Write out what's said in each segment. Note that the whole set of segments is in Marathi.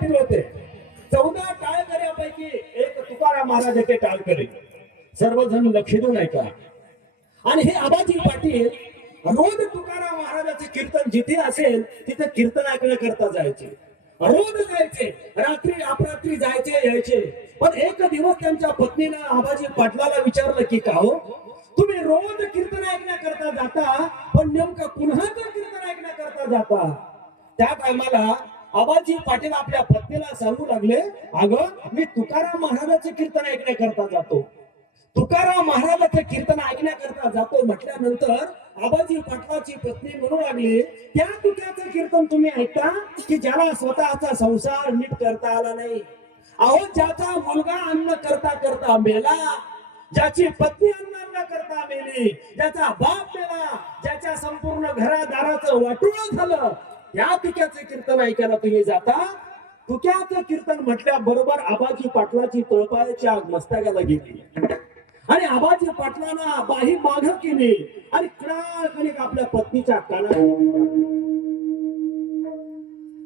पाटील होते चौदा टाळकऱ्यापैकी एक तुकाराम महाराजाचे टाळकरी. सर्वजण लक्ष देऊन ऐका. आणि हे आबाजी पाटील रोज तुकाराम महाराजाचे कीर्तन जिथे असेल तिथे कीर्तन ऐकण्याकरता जायचे. रोज जायचे रात्री अपरात्री जायचे यायचे. पण एक दिवस त्यांच्या पत्नीनं आबाजी पाटलाला विचारलं की का हो? तुम्ही रोज कीर्तन ऐकण्याकरता जाता पण नेमकं पुन्हा तर कीर्तन ऐकण्याकरता जाता? त्या टायमाला आबाजी पाटील आपल्या पत्नीला सांगू लागले अगं मी तुकाराम महाराजाचे कीर्तन ऐकण्याकरता जातो. तुकाराम महाराजाचे कीर्तन ऐकण्याकरता जातो म्हटल्यानंतर आबाजी पाटलाची पत्नी म्हणू लागली त्या तुक्याचं कीर्तन तुम्ही ऐकता की ज्याला स्वतःचा संसार नीट करता आला नाही? अहो ज्याचा मुलगा अन्न करता करता मेला ज्याची पत्नी अन्न न करता मेली ज्याचा बाप मेला ज्याच्या संपूर्ण घरादाराचं वाटूळ झालं या तुक्याचे कीर्तन ऐकायला तुम्ही जाता. तुक्याचं कीर्तन म्हटल्याबरोबर आबाजी पाटलाची तळपायाची आग मस्तकाला गेली. आणि आबाजी पाटलांना बाही माघ केली. आणि कणाकणिक आपल्या पत्नीच्या काना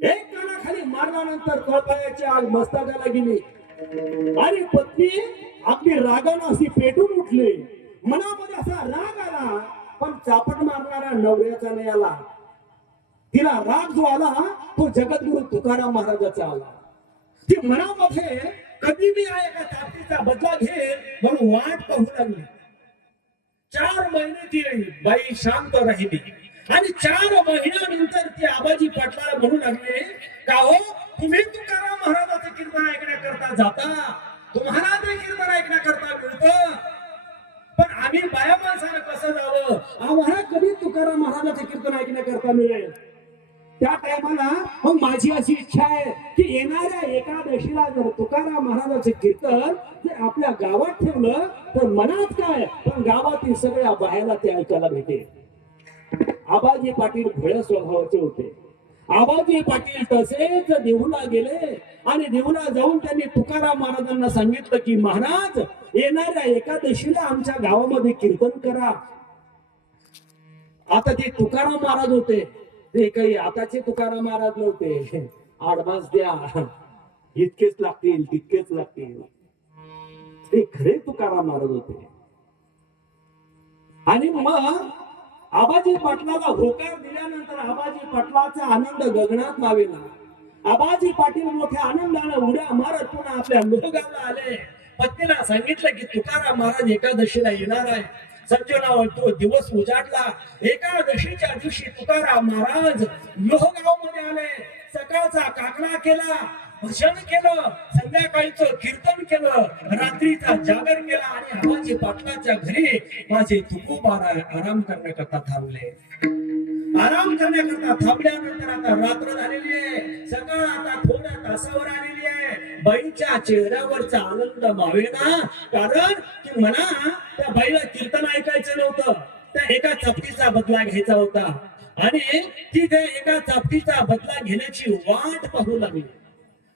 एक कानाखाली मारल्यानंतर तळपायाची आग मस्तकाला गेली. आणि पत्नी आपली रागानं अशी पेटून उठली. मनामध्ये असा राग आला पण चापट मारणारा नवऱ्याचा नाही आला. तिला राग जो आला तो जगद्गुरु तुकाराम महाराजाचा आला. ती मनामध्ये कधी मी या एका ताकदीचा बदला घे म्हणून वाट पाहू लागली. चार महिने ती बाई शांत राहिली. आणि चार महिन्यानंतर ती आबाजी पाटला म्हणू लागले का हो तुम्ही तुकाराम महाराजाचं कीर्तन ऐकण्याकरता जाता? तुम्हाला ते कीर्तन ऐकण्याकरता मिळतं? पण आम्ही बाया माणसाला कसं जावं? आम्हाला कधी तुकाराम महाराजाचं कीर्तन ऐकण्याकरता मिळेल? त्या टायमाला मग माझी अशी इच्छा आहे की येणाऱ्या एकादशीला जर तुकाराम महाराजाचे कीर्तन जर आपल्या गावात ठेवलं तर मनात काय? पण गावातील सगळ्या बाहेरला ते ऐकायला भेटेल. आबाजी पाटील भोळ्या स्वभावाचे होते. आबाजी पाटील तसेच देहूला गेले आणि देहूला जाऊन त्यांनी तुकाराम महाराजांना सांगितलं की महाराज येणाऱ्या एकादशीला आमच्या गावामध्ये कीर्तन करा. आता ते तुकाराम महाराज होते. ते काही आताचे तुकाराम महाराज नव्हते. ऍडव्हान्स द्या. इतकेच लागतील तितकेच लागतील. ते खरे तुकाराम महाराज होते. आणि मग आबाजी पाटलाला होकार दिल्यानंतर आबाजी पाटलाचा आनंद गगनात लावेला. आबाजी पाटील मोठ्या आनंदाने उड्या मारत पुन्हा आपल्या लोहगावला आले. पत्नीला सांगितलं की तुकाराम महाराज एकादशीला येणार आहे. सज्जना तो दिवस उजाडला. एकादशीच्या दिवशी तुकाराम महाराज लोहगावमध्ये आले. सकाळचा काकडा केला भजन केलं संध्याकाळीचं कीर्तन केलं रात्रीचा जागर केला आणि आबाजी पाटलाच्या घरी माझे तुकोबा आराम करण्याकरता थांबले. आराम करण्याकरता थांबल्यानंतर आता रात्र झालेली आहे. सकाळ आता थोड्या तासावर आलेली आहे. बाईच्या चेहऱ्यावरचा आनंद मावेना. कारण की म्हणा बाईला कीर्तन ऐकायचं नव्हतं. त्या एका चपटीचा बदला घ्यायचा होता. आणि ती त्या एका चपटीचा बदला घेण्याची वाट पाहू लागली.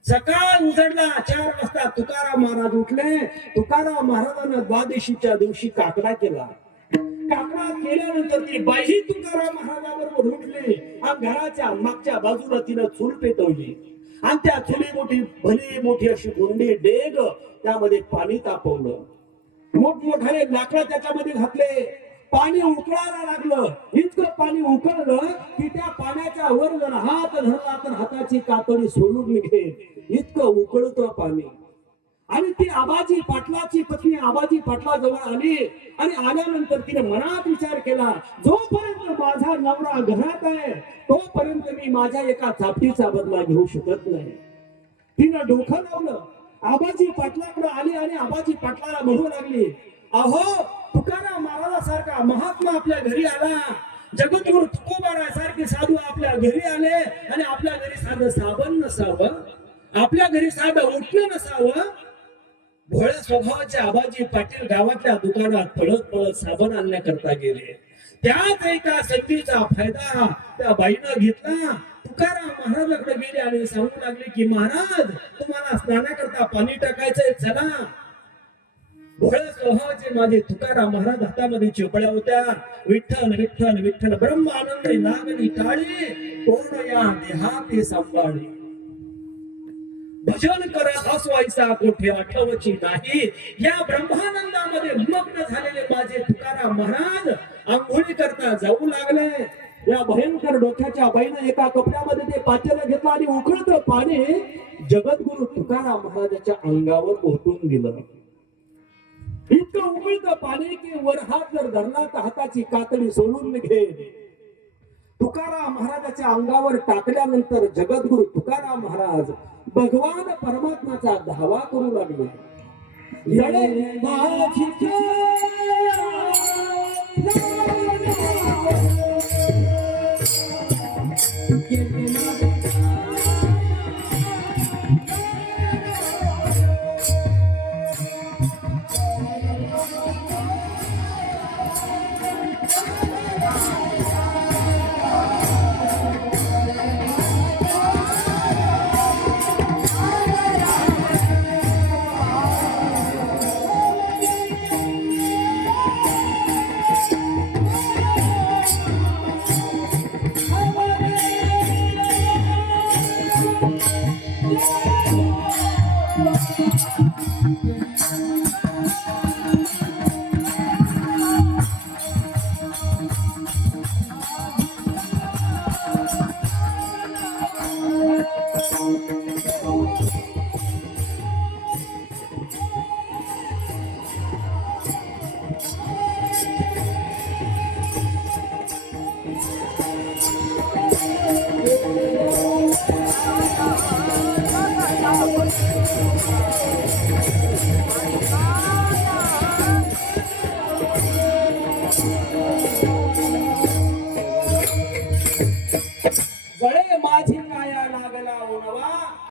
सकाळ उजडला चार वाजता तुकाराम महाराज उठले. तुकाराम महाराजांना द्वादशीच्या दिवशी काकडा केला. काकडा केल्यानंतर ती बाई तुकाराम महाराजाबरोबर उठली आणि घराच्या मागच्या बाजूला तिनं चूल पेटवली. आणि त्या चुली मोठी भली मोठी अशी गुंडी डेग त्यामध्ये पाणी तापवलं. मोठमोठाले लाकडं त्याच्यामध्ये घातले. पाणी उकळायला लागलं. इतकं पाणी उकळलं की त्या पाण्याच्या वर जर हात धरला तर हाताची कातडी सोडून निघेल. इतकं उकळतं पाणी. आणि ती आबाजी पाटलाची पत्नी आबाजी पाटला जवळ आली आणि आल्यानंतर तिने मनात विचार केला जोपर्यंत माझा नवरा घरात आहे तोपर्यंत मी माझ्या एका चापटीचा बदला घेऊ शकत नाही. तिनं डोकं लावलं. आबाजी पाटलाकडे आली आणि आबाजी पाटलाला म्हणू लागली. अहो तुकाराम महाराजासारखा महात्मा आपल्या घरी आला. जगद्गुरु तुकोबारा सारखे साधू आपल्या घरी आले आणि आपल्या घरी साधं साबण नसावं. आपल्या घरी साधं उठलं नसावं. भोळ्या स्वभावाचे आबाजी पाटील गावातल्या दुकानात पळत पळत साबण आणण्याकरता गेले. त्याच एका संधीचा फायदा त्या बाईनं घेतला. तुकाराम महाराजाकडे गेले आणि सांगू लागले की महाराज तुम्हाला स्नानाकरता पाणी टाकायचंय चला. भोळ्या स्वभावाचे माझे तुकाराम महाराज हातामध्ये चिपळ्या होत्या. विठ्ठल विठ्ठल विठ्ठल ब्रह्म आनंद लागली टाळी कोण या देहाते सांभाळली भजन करत असवायचा कोठे आठवची नाही. या ब्रह्मानंदामध्ये मग्न झालेले माझे तुकाराम महाराज आंघोळी करता जाऊ लागले. या भयंकर डोक्याच्या बाईनं एका कपड्यामध्ये ते पातेलं घेतलं आणि उकळतं पाणी जगद्गुरु तुकाराम महाराजाच्या अंगावर ओतून दिलं. इतकं उकळतं पाणी की वर हात जर धरला तर हाताची कातडी सोडून निघेल तुकाराम महाराजाच्या अंगावर टाकल्यानंतर जगद्गुरु तुकाराम महाराज भगवान परमात्माचा धावा करू लागले. माझी Give